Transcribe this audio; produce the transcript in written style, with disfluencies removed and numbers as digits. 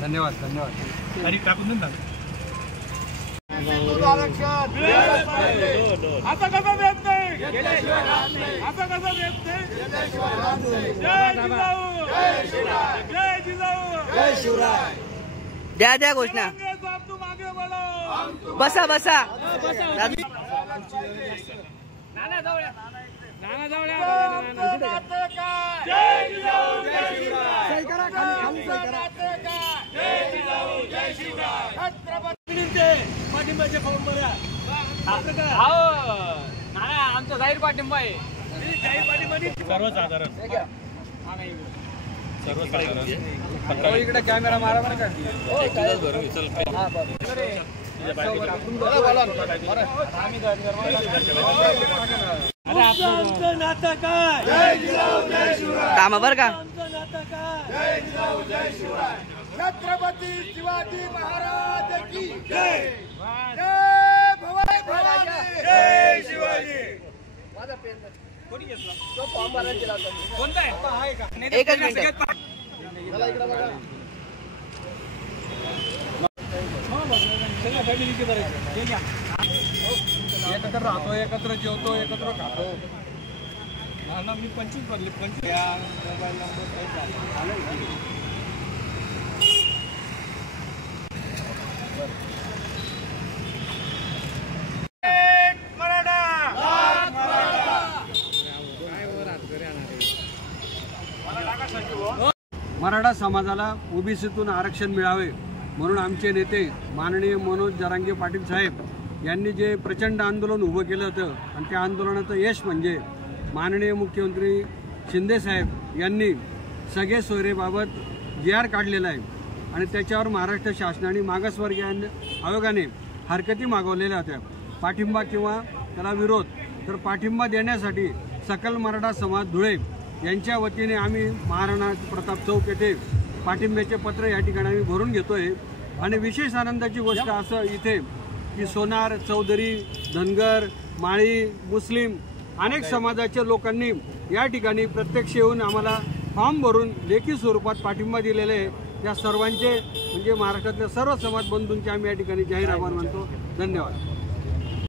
धन्यवाद धन्यवाद. आता कसं देत नाही, आता कसं देत नाही. जय जिजाऊ, जय शिवराय. द्या द्या घोषणा. बसा बसा. नाना जाऊया. जय जिजाऊ जय शिवराय. सही करा खाली खाली सही करा. जय जिजाऊ जय शिवराय. छत्रपतींचे पाठिंबाचे फॉर्म भरा. नाना आमचा जाहीर पाठिंबा आहे. जाहीर पाठिंबा सर्वसाधारण इकडे कॅमेरा मारा बरं का. आमचं नातं काय. जय जिजाऊ जय शिवराय. काम बर का. आमचं नातं काय. जय जिजाऊ जय शिवराय. छत्रपती शिवाजी महाराज की जय. जय भवानी भवानी. जय शिवाजी. माझा पेन कोणी घेतला तो फॉर्म भरायला दिला होता. कोणता आहे का. एकच मिनिट. मला इकडे बघा. एकत्र राहतो, एकत्र जेवतो, एकत्र खातो. मी 25 भरले. 25 या मोबाईल नंबर काही झालं. मराठा समाजाला ओबीसीतून आरक्षण मिळावे म्हणून आमचे नेते माननीय मनोज जरांगे पाटील साहेब यांनी जे प्रचंड आंदोलन उभं केलं होतं आणि त्या आंदोलनाचं यश म्हणजे माननीय मुख्यमंत्री शिंदे साहेब यांनी सगळे सोयरेबाबत GR काढलेला आहे आणि त्याच्यावर महाराष्ट्र शासनाने मागासवर्गीय आयोगाने हरकती मागवलेल्या होत्या. पाठिंबा किंवा त्याला विरोध. तर पाठिंबा देण्यासाठी सकल मराठा समाज धुळे यांच्या वतीने आम्ही महाराणा प्रताप चौक येथे पाठिंब्याचे पत्र या ठिकाणी आम्ही भरून घेतोय. आणि विशेष आनंदाची गोष्ट असं इथे की सोनार, चौधरी, धनगर, माळी, मुस्लिम अनेक समाजाच्या लोकांनी या ठिकाणी प्रत्यक्ष येऊन आम्हाला फॉर्म भरून लेखी स्वरूपात पाठिंबा दिलेले आहे. त्या सर्वांचे म्हणजे महाराष्ट्रातल्या सर्व समाज बंधूंचे आम्ही या ठिकाणी जाहीर आभार मानतो. धन्यवाद.